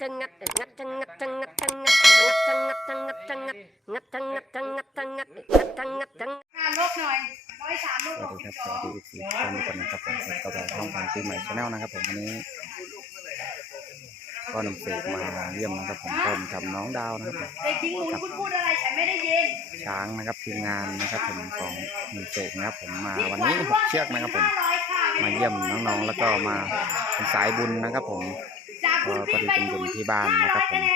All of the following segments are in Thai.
ทั้งงัดงัดทั้งงัดทั้งงัดทั้งงัดงัดทั้งงัดทั้งงัดทั้งงัดงัดทั้งงัดทั้งงัดทั้งงัดงัดทั้งงัดทั้งห้าลบหน่อยร้อยสามลบสวัสดีครับสวัสดีอีกสี่คนนะครับผมก็จะช่องทางปีใหม่ชาแนลนะครับผมวันนี้ก็นำเสกมาเยี่ยมนะครับผมพร้อมทำน้องดาวนะครับผมเด็กหญิงหมุนคุณพูดอะไรฉันไม่ได้ยินช้างนะครับทีมงานนะครับผมของนำเสกนะครับผมมาวันนี้หกเชือกนะครับผม มาเยี่ยมน้องๆแล้วก็มาเป็นสายบุญนะครับผม คุณพี่ไปก็พอดีเป็นบุดูที่บ้านนะครับผมคะแน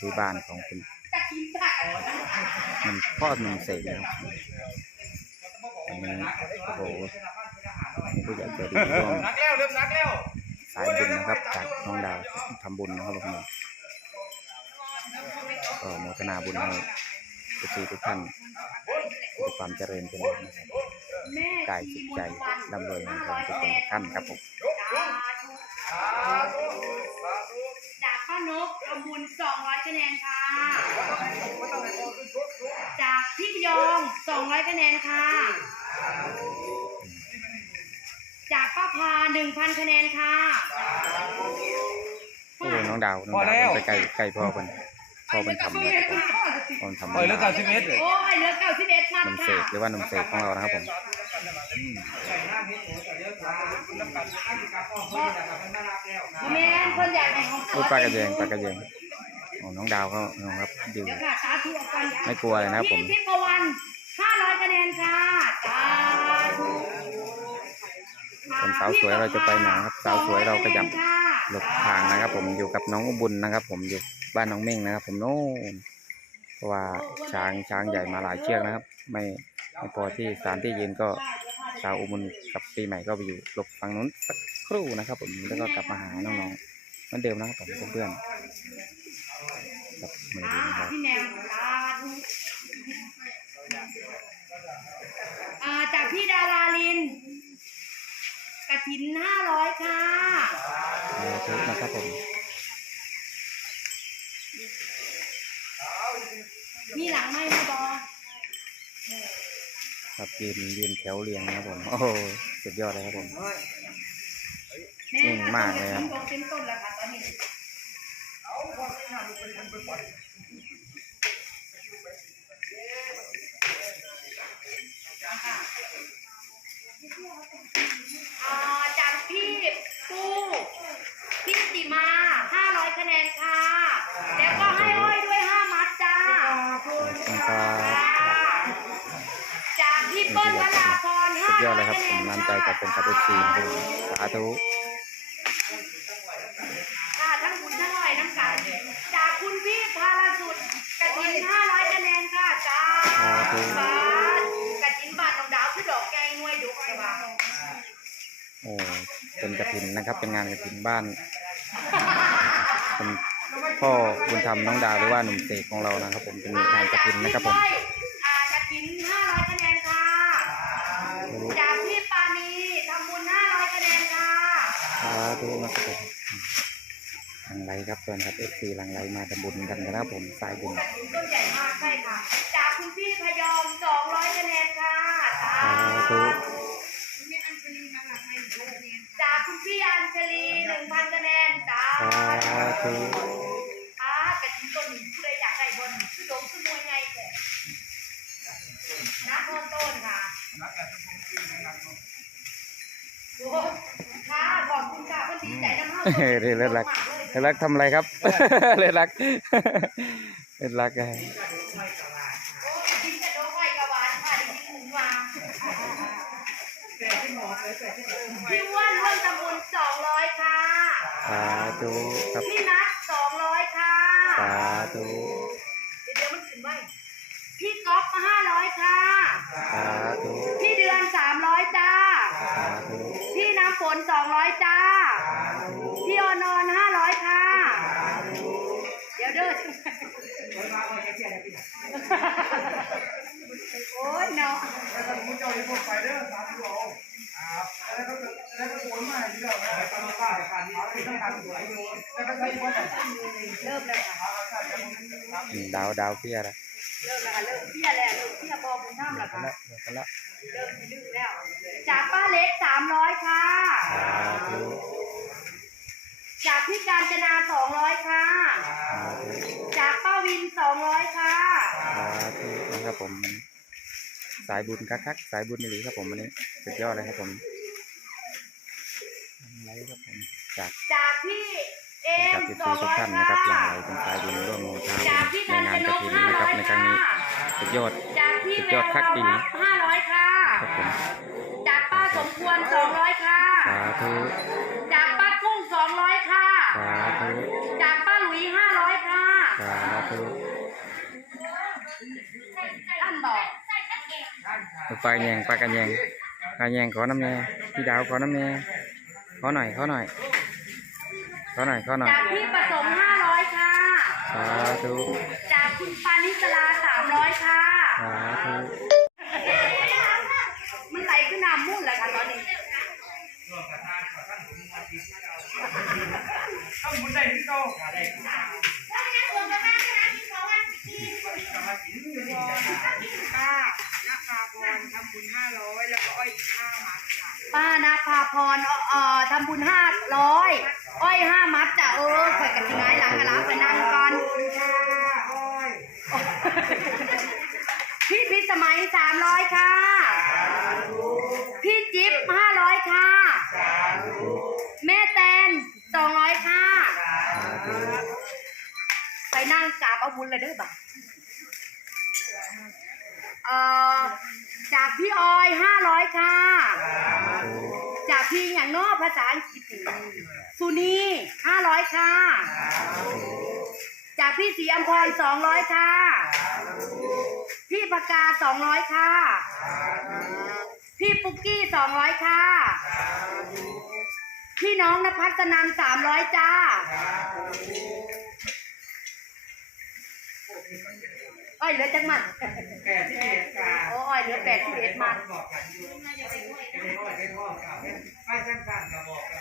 ที่บ้านของคุณมันพ่อหนำเสกนะครับวันนี้โอ้โหผู้ใหญ่ใจดีร่วมสายบุญนะครับจากน้องดาวทำบุญนะครับผมก็โมทนาบุญให้ทุกทุกท่านมีความเจริญเจริญนะครับกายจิตใจ ร่ำรวยเงินทองทุกคนทุกท่านครับผมจากป้านกทำบุญสองร้อยคะแนนค่ะ จากพี่ยองสองร้อยคะแนนค่ะ จากป้าพาหนึ่งพันคะแนนค่ะโอ้น้องดาวน้องดาวไปไกลไกลพ่อคนพ่อคนทำนะครับผมพ่อคนทำปล่อยแล้วเก้าสิบเมตรเลยโอ้ยเหลือเก้าสิบเอ็ดมัดนำเสค่ะกหรือว่านำเสกของเรานะครับผม โมเมนเพิ่นอยากให้ของพูดปลากระเยงปลากระเยงโอ้น้องดาวก็น้องครับอยู่เดี๋ยวค่ะสาธุก่อนไม่กลัวเลยนะครับผม พี่ทิพวรรณห้าร้อยคะแนนค่ะสาธุส่วนสาวสวยเราจะไปไหนครับสาวสวยเราก็ยับค่ะหลบทางนะครับ ผมอยู่กับน้องอุบุญนะครับ ผมอยู่บ้านน้องเม่งนะครับ ผมโน่นเพราะว่าช้างช้างใหญ่มาหลายเชือกนะครับ ไม่ ไม่พอที่สถานที่ยืนก็ชาวอุบุญกับปีใหม่ก็ไปอยู่หลบฝั่งนู้นสักครู่นะครับผมแล้วก็กลับมาหาน้องๆเหมือนเดิมนะครับผมเพื่อนๆกับมือดีนะครับพี่แมวสาธุอ่าจากพี่ดาราลินกระถินห้าร้อยค่ะทุกนะครับผมมีหลังไหมพ่อบอ ครับยืนยืนแถวเรียงนะครับผม โอ้สุดยอดเลยครับผมแม่งมากเลยครับจากพี่ปูพี่ติมาห้าร้อยคะแนนค่ะ แล้วก็ให้อ้อยด้วยห้ามัดจ้า ดยอร้ดอเลยยครับผมคะแนนน้ำใจจากเป็นครับเอฟซีสาธุค่ะทั้งบุญทั้งอ้อยน้ำกันจากคุณพี่พาราสุดกระถินห้าร้อยคะแนนค่ะจ้าบาทกระถินบาทของดาวคือดอกแกงนวยดุกระบาโอ้เป็นกระถินนะครับ เป็นงานกระถินบ้านเป็นพ่อบุญธรรมน้องดาวหรือว่าหนุ่มเสกของเรานะครับ ผมเป็นงานกระถินนะครับผม ลังไหลครับเพื่อนครับเอฟซีหลังไหลมาทำบุญกันนะครับผมสายบุญต้นใหญ่มากใช่ค่ะ จากคุณพี่พยอมสองร้อยคะแนนค่ะสาสาธุจากคุณพี่อัญชลีหนึ่งพันคะแนนจ้าสาธุอ่ากระถิ่นต้นนี้ผู้ใดอยากได้บนคือดงคือมวยไงแต่นะโทนต้นค่ะโอ้ค่ะขอบคุณค่ะเพื่อนดีใจน้ำเฮาเฮ้ยเรือรัก เรือรักทำอะไรครับเรือรักเรือรักไงโอ้กินกระโดดไฟกระวานค่ะได้ยินหมูมาพี่อ้วนร่วมทำบุญสองร้อยค่ะสาธุครับพี่นัทสองร้อยค่ะสาธุเดี๋ยวเดียวมันขึ้นไว้พี่ก๊อฟมาห้าร้อยค่ะสา ดาวดาวเพี้ยละเริ่มแล้วค่ะเริ่มเพี้ยแล้วเริ่มเพี้ยพอคุณท่ามแล้วกันค่ะละเดี๋ยวกันละเริ่มดื้อแล้วจากป้าเล็กสามร้อยค่ะสาธุจากพี่การจนาสองร้อยค่ะสาธุจากป้าวินสองร้อยค่ะสาธุนะครับผมสายบุญคักๆสายบุญนี่หรือครับผมวันนี้สุดยอดเลยครับผมอะไรครับผมจากจากพี่ เอ็จากมพี่สองทุกร้อยท่านค่ะนะครับหลั่งไหลเป็นสายบุญร่วมโมทนาจากพี่ในทันงาชนนกระกถิ่นห้านะคร้รับอยในครั้ค่ะงนี้สุดยอดจากพี่สุดเวยอลดคักอีหลีห้าร้อยค่ะครับผมจากป้าสมควรสองร้อยค่ะสาธุจากป้ากุ้งสองร้อยค่ะสาธุจากป้าหลุยห้าร้อยค่ะสาธุท่านบอกปลาแยงปลากันแยงปลาแยงขอน้ำแน่พี่ดาวขอน้ำแน่ขอหน่อยขอหน่อย ขอหน่อยขอหน่อยจากพี่ผสมห้าร้อยค่ะ สาธุ จากคุณปานิสลาสามร้อยค่ะ สาธุ มันไหลขึ้นน้ำมุ่นเลยค่ะตอนนี้ต้องหมุนได้ที่โต ป้านาภาพรเอ่อเอ่อทำบุญห้าร้อยอ้อยห้ามัดจ้ะเออข่อยกับที่ไหนหลังอะล้าไปนั่งก่อนพี่พิสมัยสามร้อยค่ะ พี่จิ๊บห้าร้อยค่ะ แม่แตนสองร้อยค่ะ ไปนั่งกราบเอาบุญเลยเด้อบ่ะเอ่อ จากพี่ออยห้าร้อยค่ะ จากพี่อย่างนอกภาษาอังกฤษสุนีห้าร้อยค่ะ จากพี่สีอัมพรสองร้อยค่ะ พี่ปากกาสองร้อยค่ะ พี่ปุกกี้สองร้อยค่ะ พี่น้องนภัสนันสามร้อยจ้า อ้อยเหลือจังมันแก่ที่เอ็ดกาโอ้อ้อยเหลือแปดสิบเอ็ดมันบอกกันอยู่ไม่ได้พ่อได้พ่อกับไม่สั้นๆกับบอกกัน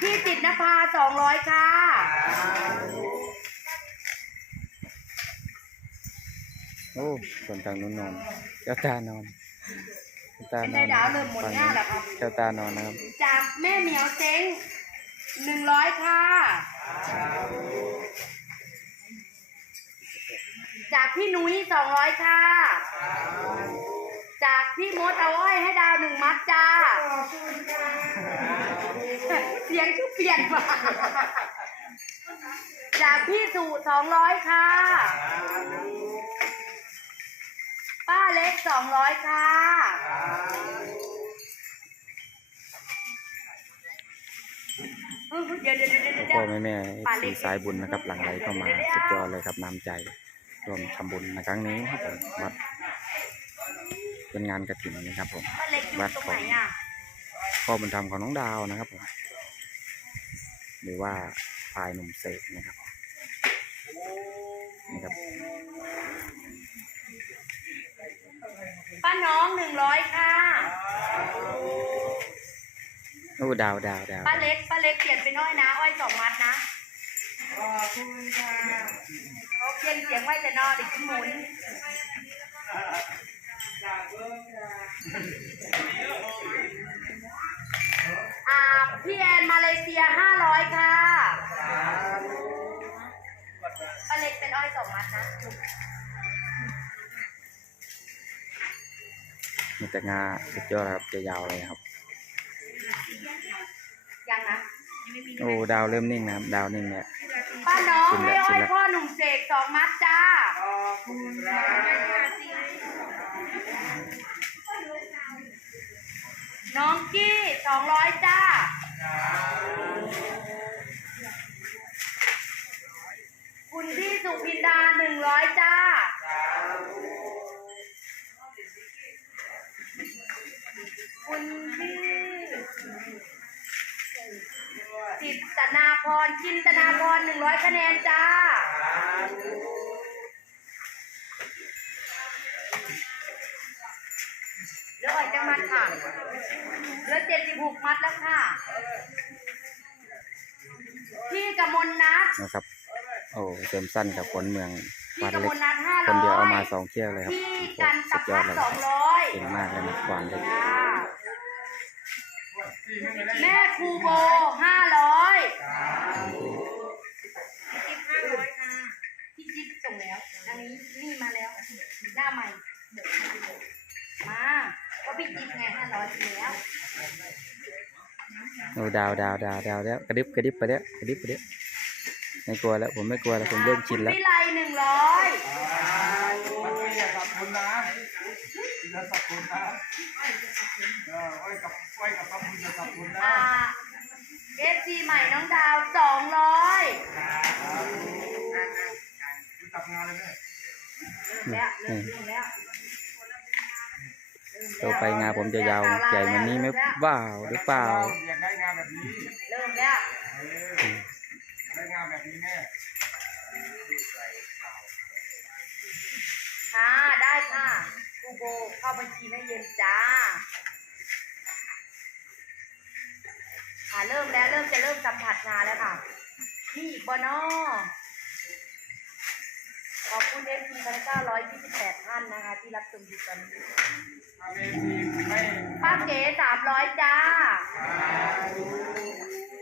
พี่จิตรนภาสองร้อยค่ะโอ้ส่วนทางนู้นนอนเจ้าตานอนเจ้าตานอนเป็นได้ดาวเริ่มหมดหน้าแล้วครับเจ้าตานอนนะครับ จากแม่เหมียวเซ้งหนึ่งร้อยค่ะ จากพี่นุ้ยสองร้อยค่ะ จากพี่มดเอาอ้อยให้ดาวหนึ่งมัดจ้า เสียงคือเปลี่ยนมาจากพี่สุสองร้อยค่ะ ป้าเล็กสองร้อยค่ะเออเดี๋ยวเดี๋ยวเดี๋ยวเดี๋ยวพ่อแม่แม่ทีสายบุญนะครับหลั่งไหลเข้ามาสุดยอดเลยครับน้ำใจ ร่วมทำบุญในครั้งนี้ครับผมวัดเป็นงานกระถิ่นนะครับผมป้าเล็กอยู่ตรงไหนอะพ่อบุญธรรมของน้องดาวนะครับผมหรือว่าพายหนุ่มเสกนะครับนี่ครับป้าน้องหนึ่งร้อยค่ะโอ้ดาวดาวดาวป้าเล็กป้าเล็กเปลี่ยนเป็นอ้อยนะ อ้อยสองมัดนะ ขอบคุณค่ะเขาเปลี่ยนเสียงไว้แต่นอเด็กหมุนจากเบิ้งค่ะอ่าพี่แอนมาเลเซียห้าร้อยค่ะป้าเล็กเป็นอ้อยสองมัดนะมีแต่งาสุดยอดครับจะยาวเลยครับ ยังนะ โอ้ ดาวเริ่มนิ่งนะครับ ดาวนิ่งเนี่ย ป้าน้องชิมให้แล้วอ้ชิอมยแล้วพ่อหนุ่มเสกสองมัดจ้าขอบคุณค่ะน้องกี้สองร้อยจ้า คุณพี่สุพินดาหนึ่งร้อยจ้า คุณพี่ จิตนาพรจินตนาพรหนึ่งร้อยคะแนนจ้า เหลืออ้อยจังมัดค่ะ เหลือเจ็ดสิบหกมัดแล้วค่ะ พี่กมลนัทนะครับ โอ้เต็มสั้นกับขนเมืองพี่วานกเล็มกลนัทห้าคร้นอยเดียวเอามาสองเชือกเลยครับพี่โอ้กันตสุดยอพัดฒเลยสองร้อยเก่งมากเลยนะควานเล็ก จ้า สี่ไม่ได้แม่ครูโบห้าร้อยพี่จิ๊บส่งแล้ว อันนี้นี่มาแล้วหน้าใหม่มาก็พี่จิ๊บไงห้าร้อยแล้วโอ้ดาวดาวดาวดาวแล้วกระดิบกระดิบไปแล้วกระดิบไปแล้ว ไม่กลัวแล้วผมไม่กลัวแล้วผมเริ่มชินแล้ว วิไลหนึ่งร้อยมันไม่อยากสับคุณนะอย่าสับคุณนะเออไว้กับไว้กับสับคุณอย่าสับคุณนะอ่าเอฟซีใหม่น้องดาวสองร้อยคุณจับงานเลยแม่แล้วเริ่มเริ่มแล้วต่อไปงานผมจะยาวใหญ่เหมือนนี้ไหมว้าวหรือเปล่า อยากได้งานแบบนี้ เริ่มแล้วเออได้งา นี้แม่ค่ะได้ค่ะครูโบเข้าบัญชีแม่เย็นจ้าค่ะเริ่มแล้วเริ่มจะเริ่มสัมผัสงานแล้วค่ะนี่อีกบอนอขอบคุณเอฟซีพันเก้าร้อยยี่สิบแปดท่านนะคะ ที่รับชมอยู่ตอนนี้ถ้าเมซีไม่ป้าเก๋สามร้อยจ้า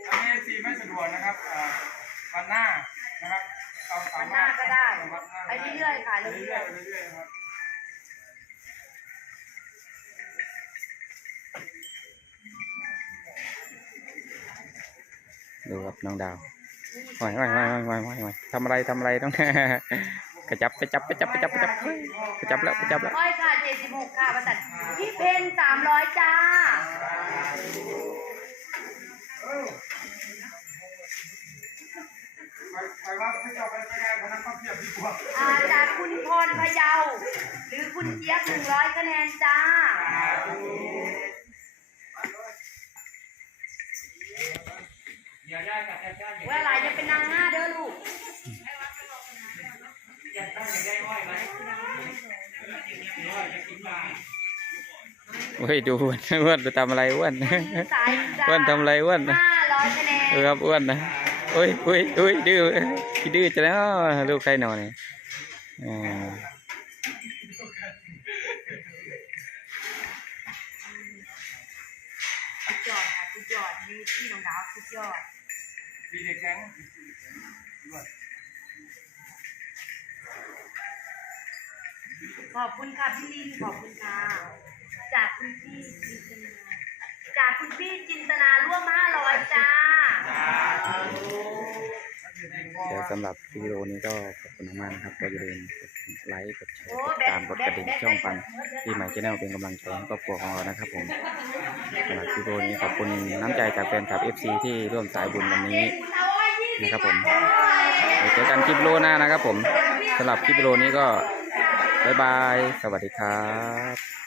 ถ้าเมซีไม่สะดวกนะครับ วันหน้านะครับเราสาวันหมารน้าถก็ได้วันหน้าไปเรื่อยๆค่ะไปเรื่เรื่ออยยๆไปเรื่อยๆครับดูครับน้องดาวๆว่ายว่ายว่ายว่ายว่ายว่ายทำอะไรทำอะไรต้อง กระจับกระจับกระจับกระจับกระจับกระจับแล้วกระจับแล้วค่อยค่ะเจ็ดสิบหกค่ะประสันพี่เพนสามร้อยจ้าไปไปว่าให้เจ้าไปไปงานพนักงานเพียบดีกว่าอ่าจากคุณพรพะเยา หรือคุณเจี๊ยบหนึ่งร้อยคะแนนจ้าเวลาจะเป็นนางห้าเด้อลูกเฮ้ยดูอ้วนอ้วนไปทำอะไรอ้วนสายจ้าอ้วนทำอะไรอ้วนห้าร้อยคะแนนเออครับอ้วนนะ โอ้ยโอ้ยโอ้ยดื้อขี้ดื้อจะแล้วลูกใครหนอนนี่ยอ่าสุดยอดค่ะสุดยอดนี่พี่น้องดาวสุดยอดมีเด็กแก๊งด้วยขอบคุณค่ะพี่ลินขอบคุณค่ะจากคุณพี่จินตนาจากคุณพี่จินตนาร่วมห้าร้อยจ้า เดี๋ยวสำหรับวิดีโอนี้ก็ขอบคุณมากนะครับก็อย่าลืมกดไลค์กดแชร์โอ้กดตามกดกระดิ่งช่องฟังที่หมายชแนลเป็นกำลังใจให้ครอบครัวของเรานะครับผมสำหรับวิดีโอนี้ขอบคุณน้ำใจจากแฟนคลับ FC ที่ร่วมสายบุญวันนี้นะครับผมเจอกันคลิปโอหน้านะครับผมสำหรับคลิปโอนี้ก็บ๊ายบาย สวัสดีครับ